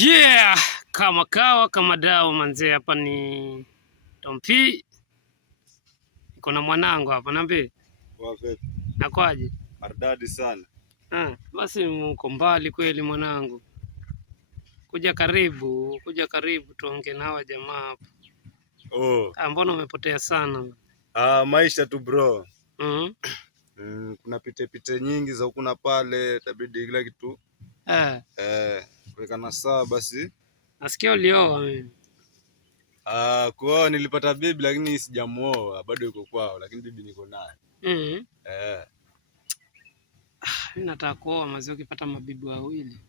Yeah, kama kawa kama dawa manzee, hapa ni Tompi. Niko na mwanangu hapa niambie. Poa vipi? Nakwaje? Maridadi sana. Basi mko mbali kweli mwanangu. Kuja karibu tuongee na hawa jamaa hapa. Mbona umepotea sana? Maisha tu bro. Mm. Kuna pite nyingi za huku na pale, itabidi kila kitu. Kuwekana sawa basi. Nasikia ulioa mimi. Kwao nilipata bibi lakini sijamuoa, bado yuko kwao lakini bibi niko naye. Mimi nataka kuoa mazee, ukipata mabibi wawili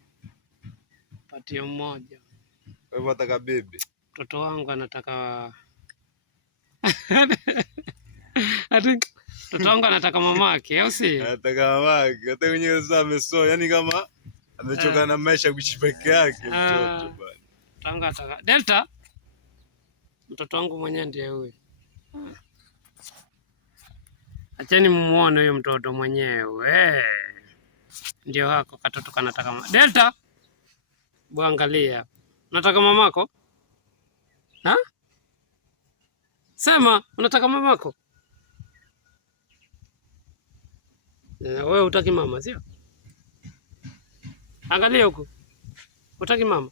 patie mmoja. Kwa hivyo nataka bibi. Mtoto wangu anataka mtoto wangu anataka mamake, au si? Anataka mamake, hata mwenyewe sasa amesoa, yani kama amechoka na maisha kuishi peke yake mtoto bwana. Tanga ataka Delta. Mtoto wangu mwenyewe ndiye huyu. Acheni mumuone huyo mtoto mwenyewe. Ndio hako katoto kanataka Delta. Buangalia. Unataka mamako? Ha? Sema, unataka mamako? Wewe hutaki mama, sio? Angalia huko. Hutaki mama?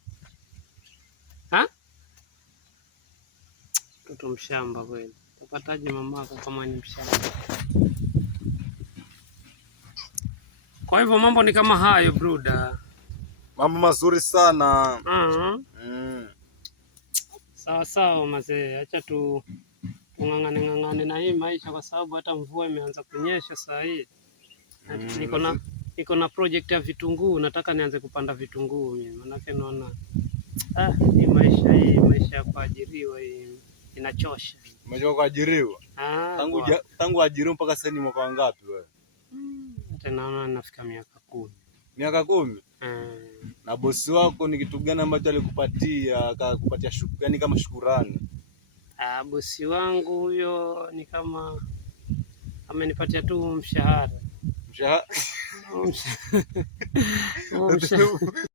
Ha? Mtoto mshamba kweli. Upataje mamako kama ni mshamba? Kwa hivyo mambo ni kama hayo bruda. Mambo mazuri sana. Sawa sawa mazee, acha tung'ang'ane na hii maisha, kwa sababu hata mvua imeanza kunyesha saa hii. Niko na project ya vitunguu, nataka nianze kupanda vitunguu mimi. Manake naona hii maisha ya kuajiriwa hii inachosha. Umejua kuajiriwa? Tangu ajiriwa mpaka sasa ni mwaka wangapi wewe? Tena naona nafika miaka 10. Miaka 10? Na bosi wako ni kitu gani ambacho alikupatia, akakupatia shukrani kama shukrani? Bosi wangu huyo ni kama amenipatia tu mshahara. Mshahara?